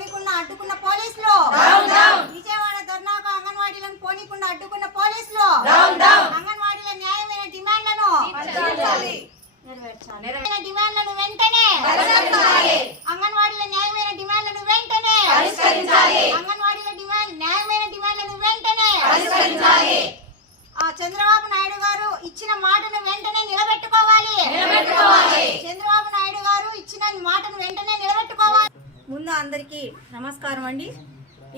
పోనీకుండా అడ్డుకున్న పోలీసులు, విజయవాడ ధర్నాకు అంగన్వాడీలను పోనీకుండా అడ్డుకున్న పోలీసులు అంగన్వాడీల న్యాయమైన డిమాండ్లను నెరవేర్చాలి. డిమాండ్లను వెంటనే అంగన్వాడీల న్యాయమైన డిమాండ్లను వెంటనే అంగన్వాడీల న్యాయమైన డిమాండ్లను వెంటనే చంద్రబాబు నాయుడు గారు ఇచ్చిన మాటను వెంటనే నిలబెట్టుకోవాలి. చంద్రబాబు నాయుడు గారు ఇచ్చిన మాటను వెంటనే నిలబెట్టుకోవాలి. ముందు అందరికీ నమస్కారం అండి.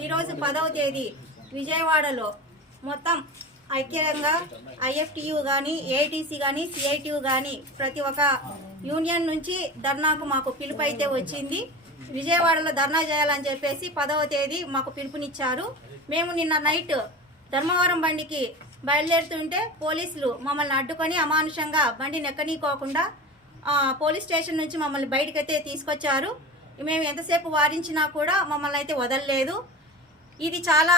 ఈరోజు 10వ తేదీ విజయవాడలో మొత్తం ఐక్యంగా ఐఎఫ్టియు కానీ, ఏఐటీసీ కానీ, సిఐటియు కానీ ప్రతి ఒక్క యూనియన్ నుంచి ధర్నాకు మాకు పిలుపు అయితే వచ్చింది. విజయవాడలో ధర్నా చేయాలని చెప్పేసి 10వ తేదీ మాకు పిలుపునిచ్చారు. మేము నిన్న నైట్ ధర్మవరం బండికి బయలుదేరుతుంటే పోలీసులు మమ్మల్ని అడ్డుకొని అమానుషంగా బండిని ఎక్కనీకోకుండా పోలీస్ స్టేషన్ నుంచి మమ్మల్ని బయటకైతే తీసుకొచ్చారు. మేము ఎంతసేపు వారించినా కూడా మమ్మల్ని అయితే వదలలేదు. ఇది చాలా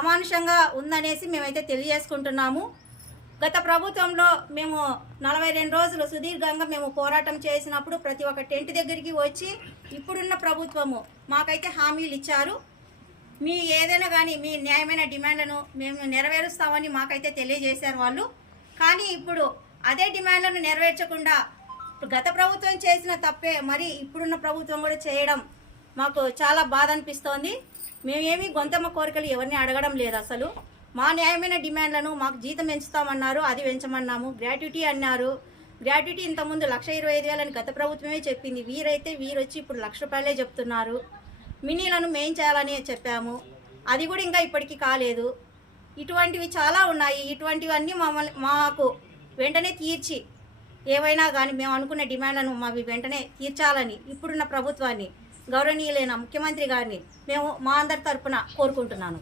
అమానుషంగా ఉందనేసి మేమైతే తెలియజేసుకుంటున్నాము. గత ప్రభుత్వంలో మేము 42 రోజులు సుదీర్ఘంగా మేము పోరాటం చేసినప్పుడు ప్రతి ఒక్క టెంట్ దగ్గరికి వచ్చి ఇప్పుడున్న ప్రభుత్వము మాకైతే హామీలు ఇచ్చారు. మీ ఏదైనా కానీ మీ న్యాయమైన డిమాండ్లను మేము నెరవేరుస్తామని మాకైతే తెలియజేశారు వాళ్ళు. కానీ ఇప్పుడు అదే డిమాండ్లను నెరవేర్చకుండా గత ప్రభుత్వం చేసిన తప్పే మరి ఇప్పుడున్న ప్రభుత్వం కూడా చేయడం మాకు చాలా బాధ అనిపిస్తోంది. మేమేమి గొంతమ్మ కోరికలు ఎవరిని అడగడం లేదు. అసలు మా న్యాయమైన డిమాండ్లను మాకు జీతం పెంచుతామన్నారు, అది పెంచమన్నాము. గ్రాట్యుటీ అన్నారు. గ్రాట్యుటీ ఇంతకుముందు 1,25,000 అని గత ప్రభుత్వమే చెప్పింది. వీరొచ్చి ఇప్పుడు ₹1,00,000 చెప్తున్నారు. మినీలను మేం చేయాలని చెప్పాము, అది కూడా ఇంకా ఇప్పటికీ కాలేదు. ఇటువంటివి చాలా ఉన్నాయి. ఇటువంటివన్నీ మాకు వెంటనే తీర్చి ఏవైనా కానీ మేము అనుకున్న డిమాండ్లను మావి వెంటనే తీర్చాలని ఇప్పుడున్న ప్రభుత్వాన్ని, గౌరవనీయులైన ముఖ్యమంత్రి గారిని మేము మా అందరి తరపున కోరుకుంటున్నాను.